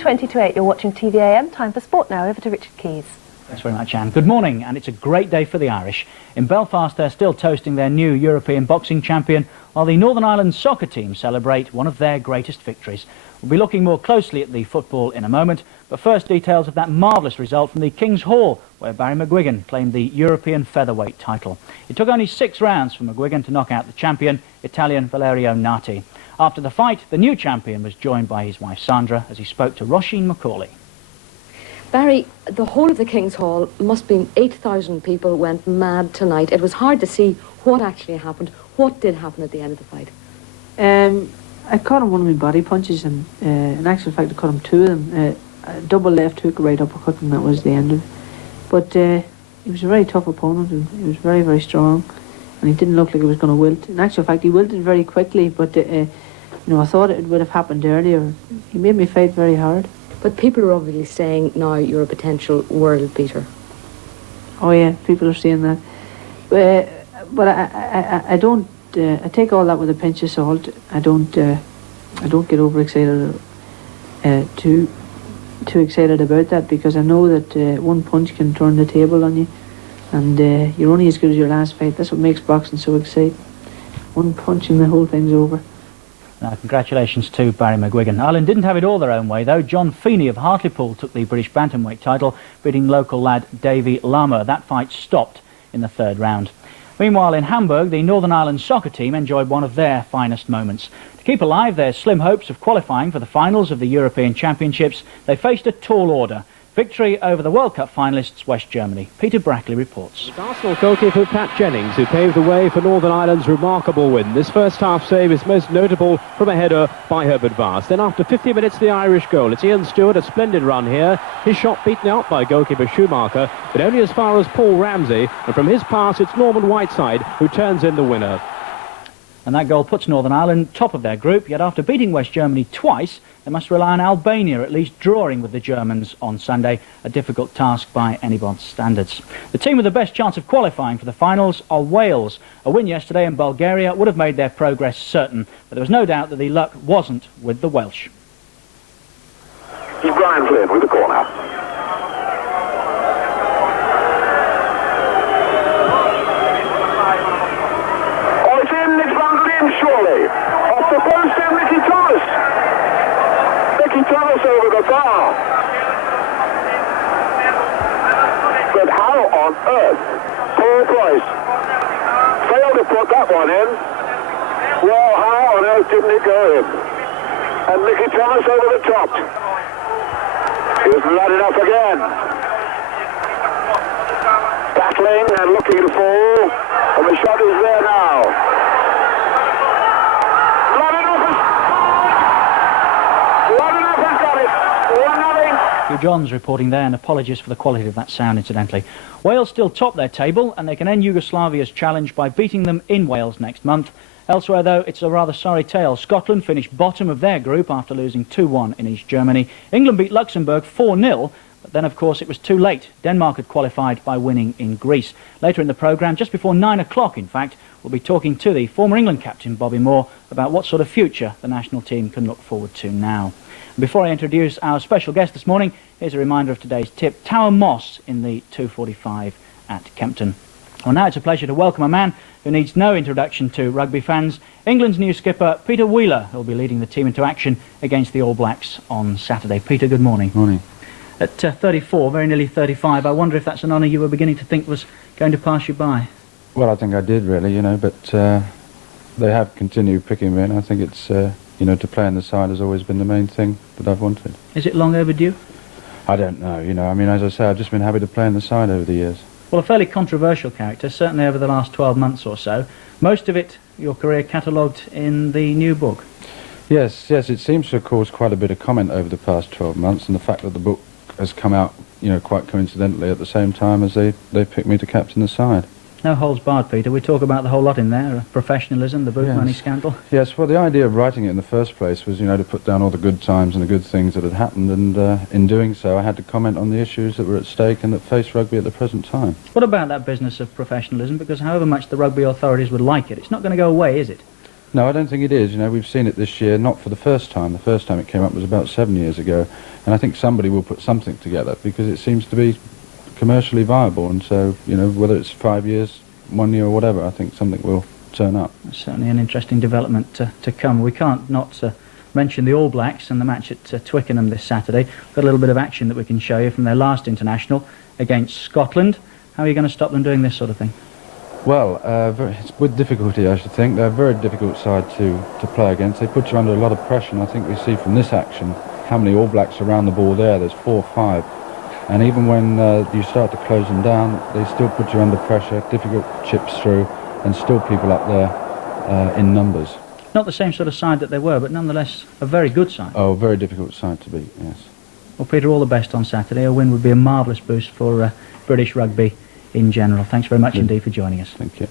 20 to 8, you're watching TVAM. Time for sport now. Over to Richard Keys. Thanks very much, Anne. Good morning, and it's a great day for the Irish. In Belfast, they're still toasting their new European boxing champion, while the Northern Ireland soccer team celebrate one of their greatest victories. We'll be looking more closely at the football in a moment, but first details of that marvellous result from the King's Hall, where Barry McGuigan claimed the European featherweight title. It took only 6 rounds for McGuigan to knock out the champion, Italian Valerio Nati. After the fight, the new champion was joined by his wife Sandra as he spoke to Roisin Macaulay. Barry, the whole of the King's Hall must have been 8,000 people went mad tonight. It was hard to see what actually happened. What did happen at the end of the fight? I caught him one of my body punches, and in actual fact I caught him 2 of them. A double left hook, a right uppercut, and that was the end of it. But he was a very tough opponent, and he was very, very strong, and he didn't look like he was going to wilt. In actual fact, he wilted very quickly, but you know, I thought it would have happened earlier. He made me fight very hard. But people are obviously saying now you're a potential world beater. Oh yeah, people are saying that. But I don't. I take all that with a pinch of salt. I don't get overexcited, too excited about that, because I know that one punch can turn the table on you, and you're only as good as your last fight. That's what makes boxing so exciting. One punch and the whole thing's over. Now, congratulations to Barry McGuigan. Ireland didn't have it all their own way, though. John Feeney of Hartlepool took the British bantamweight title, beating local lad Davy Lama. That fight stopped in the 3rd round. Meanwhile, in Hamburg, the Northern Ireland soccer team enjoyed one of their finest moments. To keep alive their slim hopes of qualifying for the finals of the European Championships, they faced a tall order. Victory over the World Cup finalists West Germany. Peter Brackley reports. It's Arsenal goalkeeper Pat Jennings who paved the way for Northern Ireland's remarkable win. This first half save is most notable from a header by Herbert Vast. Then after 50 minutes, the Irish goal. It's Ian Stewart, a splendid run here. His shot beaten out by goalkeeper Schumacher, but only as far as Paul Ramsey. And from his pass, it's Norman Whiteside who turns in the winner. And that goal puts Northern Ireland top of their group, yet after beating West Germany twice, they must rely on Albania at least drawing with the Germans on Sunday, a difficult task by anybody's standards. The team with the best chance of qualifying for the finals are Wales. A win yesterday in Bulgaria would have made their progress certain, but there was no doubt that the luck wasn't with the Welsh. He's Brian Flynn with the corner. Oh, it's in, it's bundled in, surely. Off the post in, Ricky Thomas. Ricky Thomas over the bar. But how on earth Paul Price failed to put that one in? Well, how on earth didn't it go in? And Ricky Thomas over the top. Isn't that enough again? Battling and looking to fall, and the shot is there now. Vladinov has got it. 1-0. Hugh Johns reporting there, and apologies for the quality of that sound, incidentally. Wales still top their table, and they can end Yugoslavia's challenge by beating them in Wales next month. Elsewhere, though, it's a rather sorry tale. Scotland finished bottom of their group after losing 2-1 in East Germany. England beat Luxembourg 4-0, but then, of course, it was too late. Denmark had qualified by winning in Greece. Later in the programme, just before 9 o'clock, in fact, we'll be talking to the former England captain, Bobby Moore, about what sort of future the national team can look forward to now. And before I introduce our special guest this morning, here's a reminder of today's tip. Tower Moss in the 2:45 at Kempton. Well, now it's a pleasure to welcome a man who needs no introduction to rugby fans, England's new skipper, Peter Wheeler, who'll be leading the team into action against the All Blacks on Saturday. Peter, good morning. Morning. At 34, very nearly 35, I wonder if that's an honour you were beginning to think was going to pass you by. Well, I think I did, really, you know, but they have continued picking me, and I think it's, you know, to play in the side has always been the main thing that I've wanted. Is it long overdue? I don't know, you know, I mean, as I say, I've just been happy to play in the side over the years. Well, a fairly controversial character, certainly over the last 12 months or so. Most of it, your career catalogued in the new book. Yes, it seems to have caused quite a bit of comment over the past 12 months, and the fact that the book has come out, you know, quite coincidentally at the same time as they picked me to captain the side. No holds barred, Peter. We talk about the whole lot in there, professionalism, the boot money scandal. Yes, well, the idea of writing it in the first place was, you know, to put down all the good times and the good things that had happened, and in doing so I had to comment on the issues that were at stake and that face rugby at the present time. What about that business of professionalism? Because however much the rugby authorities would like it, it's not going to go away, is it? No, I don't think it is. You know, we've seen it this year, not for the first time. The first time it came up was about 7 years ago, and I think somebody will put something together because it seems to be commercially viable. And so, you know, whether it's 5 years, 1 year, or whatever, I think something will turn up. It's certainly an interesting development to come. We can't not mention the All Blacks and the match at Twickenham this Saturday. We've got a little bit of action that we can show you from their last international against Scotland. How are you going to stop them doing this sort of thing? Well, it's with difficulty, I should think. They're a very difficult side to play against. They put you under a lot of pressure, and I think we see from this action how many All Blacks around the ball there. There's 4 or 5. And even when you start to close them down, they still put you under pressure, difficult chips through, and still people up there in numbers. Not the same sort of side that they were, but nonetheless a very good side. Oh, a very difficult side to beat, yes. Well, Peter, all the best on Saturday. A win would be a marvellous boost for British rugby in general. Thanks very much indeed for joining us. Thank you.